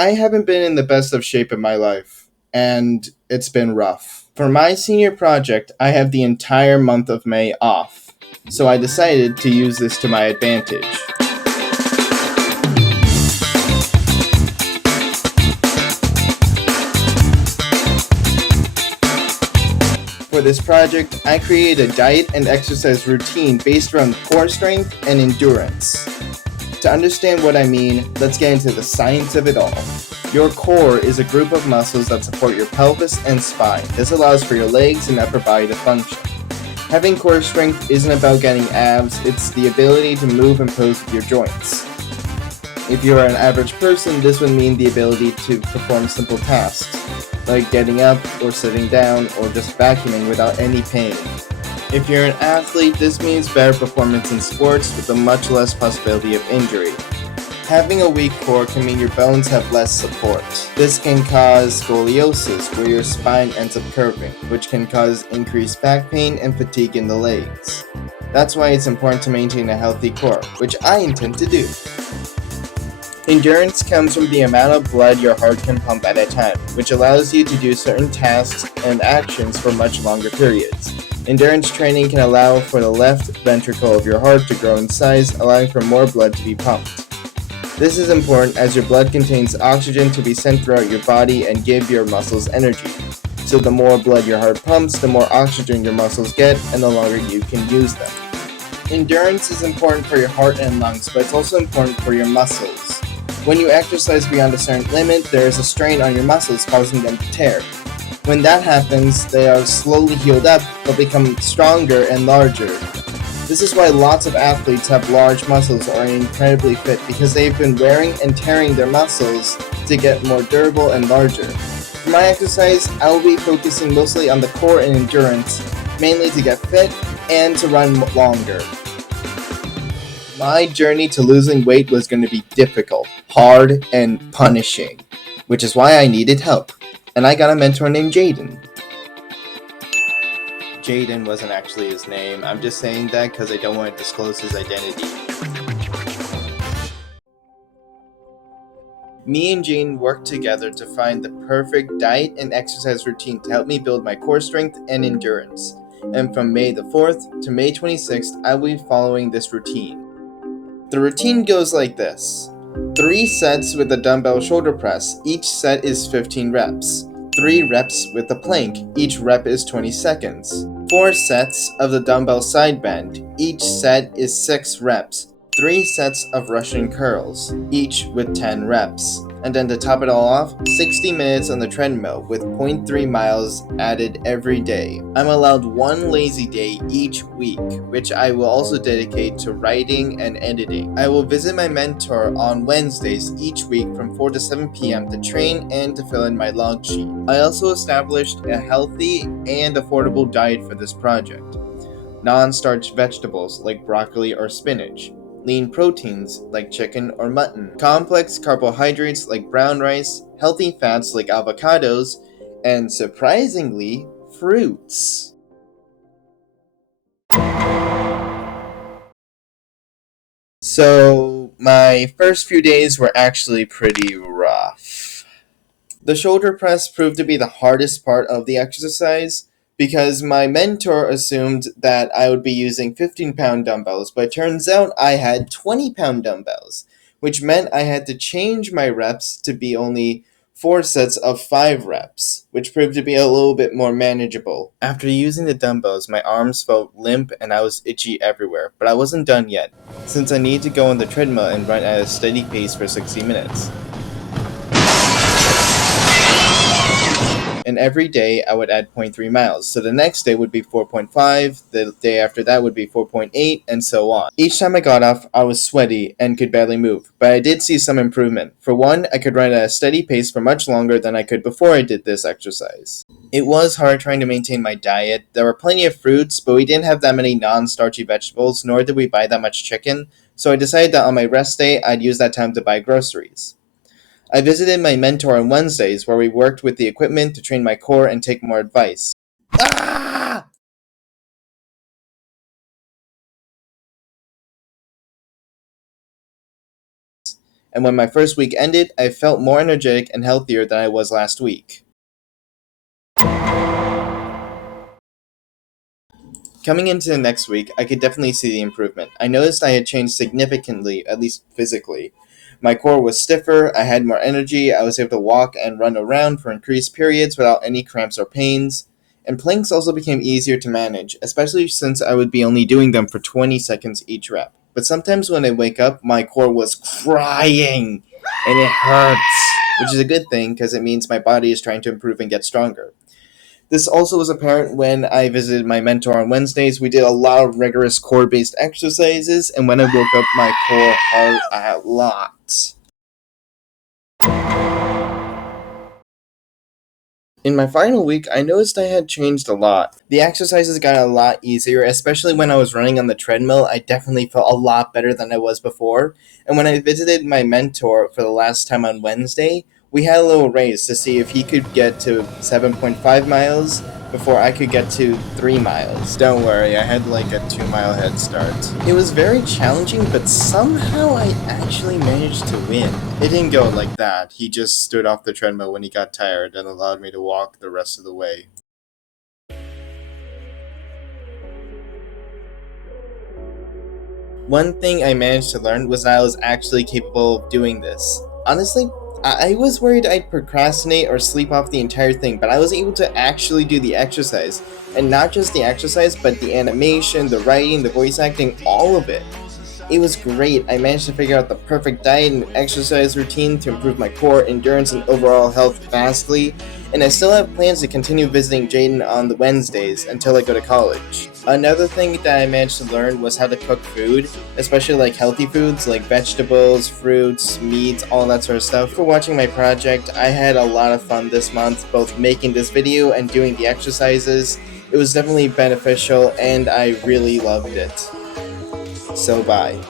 I haven't been in the best of shape in my life, and it's been rough. For my senior project, I have the entire month of May off, so I decided to use this to my advantage. For this project, I created a diet and exercise routine based around core strength and endurance. To understand what I mean, let's get into the science of it all. Your core is a group of muscles that support your pelvis and spine. This allows for your legs and upper body to function. Having core strength isn't about getting abs, it's the ability to move and pose with your joints. If you're an average person, this would mean the ability to perform simple tasks, like getting up or sitting down or just vacuuming without any pain. If you're an athlete, this means better performance in sports with a much less possibility of injury. Having a weak core can mean your bones have less support. This can cause scoliosis, where your spine ends up curving, which can cause increased back pain and fatigue in the legs. That's why it's important to maintain a healthy core, which I intend to do. Endurance comes from the amount of blood your heart can pump at a time, which allows you to do certain tasks and actions for much longer periods. Endurance training can allow for the left ventricle of your heart to grow in size, allowing for more blood to be pumped. This is important as your blood contains oxygen to be sent throughout your body and give your muscles energy. So the more blood your heart pumps, the more oxygen your muscles get, and the longer you can use them. Endurance is important for your heart and lungs, but it's also important for your muscles. When you exercise beyond a certain limit, there is a strain on your muscles causing them to tear. When that happens, they are slowly healed up, but become stronger and larger. This is why lots of athletes have large muscles or are incredibly fit, because they've been wearing and tearing their muscles to get more durable and larger. For my exercise, I will be focusing mostly on the core and endurance, mainly to get fit and to run longer. My journey to losing weight was going to be difficult, hard, and punishing, which is why I needed help. And I got a mentor named Jaden. Jaden wasn't actually his name. I'm just saying that because I don't want to disclose his identity. Me and Jaden worked together to find the perfect diet and exercise routine to help me build my core strength and endurance. And from May the 4th to May 26th, I will be following this routine. The routine goes like this. 3 sets with a dumbbell shoulder press. Each set is 15 reps. 3 reps with a plank. Each rep is 20 seconds. 4 sets of the dumbbell side bend. Each set is 6 reps. 3 sets of Russian curls, each with 10 reps. And then to top it all off, 60 minutes on the treadmill with 0.3 miles added every day. I'm allowed 1 lazy day each week, which I will also dedicate to writing and editing. I will visit my mentor on Wednesdays each week from 4 to 7 p.m. to train and to fill in my log sheet. I also established a healthy and affordable diet for this project. Non-starch vegetables like broccoli or spinach. Lean proteins like chicken or mutton, complex carbohydrates like brown rice, healthy fats like avocados, and surprisingly, fruits. So, my first few days were actually pretty rough. The shoulder press proved to be the hardest part of the exercise, because my mentor assumed that I would be using 15-pound dumbbells, but it turns out I had 20-pound dumbbells, which meant I had to change my reps to be only 4 sets of 5 reps, which proved to be a little bit more manageable. After using the dumbbells, my arms felt limp and I was itchy everywhere, but I wasn't done yet, since I needed to go on the treadmill and run at a steady pace for 60 minutes. And every day I would add 0.3 miles. So the next day would be 4.5, the day after that would be 4.8, and so on. Each time I got off, I was sweaty and could barely move, but I did see some improvement. For one, I could run at a steady pace for much longer than I could before I did this exercise. It was hard trying to maintain my diet. There were plenty of fruits, but we didn't have that many non-starchy vegetables, nor did we buy that much chicken, so I decided that on my rest day, I'd use that time to buy groceries. I visited my mentor on Wednesdays, where we worked with the equipment to train my core and take more advice. Ah! And when my first week ended, I felt more energetic and healthier than I was last week. Coming into the next week, I could definitely see the improvement. I noticed I had changed significantly, at least physically. My core was stiffer, I had more energy, I was able to walk and run around for increased periods without any cramps or pains, and planks also became easier to manage, especially since I would be only doing them for 20 seconds each rep. But sometimes when I wake up, my core was crying, and it hurts, which is a good thing because it means my body is trying to improve and get stronger. This also was apparent when I visited my mentor on Wednesdays. We did a lot of rigorous core based exercises, and when I woke up, my core hurt a lot. In my final week, I noticed I had changed a lot. The exercises got a lot easier, especially when I was running on the treadmill. I definitely felt a lot better than I was before. And when I visited my mentor for the last time on Wednesday, we had a little race to see if he could get to 7.5 miles before I could get to 3 miles. Don't worry, I had like a 2 mile head start. It was very challenging, but somehow I actually managed to win. It didn't go like that. He just stood off the treadmill when he got tired and allowed me to walk the rest of the way. One thing I managed to learn was that I was actually capable of doing this. Honestly, I was worried I'd procrastinate or sleep off the entire thing, but I was able to actually do the exercise. And not just the exercise, but the animation, the writing, the voice acting, all of it. It was great. I managed to figure out the perfect diet and exercise routine to improve my core, endurance, and overall health vastly, and I still have plans to continue visiting Jaden on the Wednesdays until I go to college. Another thing that I managed to learn was how to cook food, especially like healthy foods like vegetables, fruits, meats, all that sort of stuff. For watching my project, I had a lot of fun this month, both making this video and doing the exercises. It was definitely beneficial and I really loved it. So bye.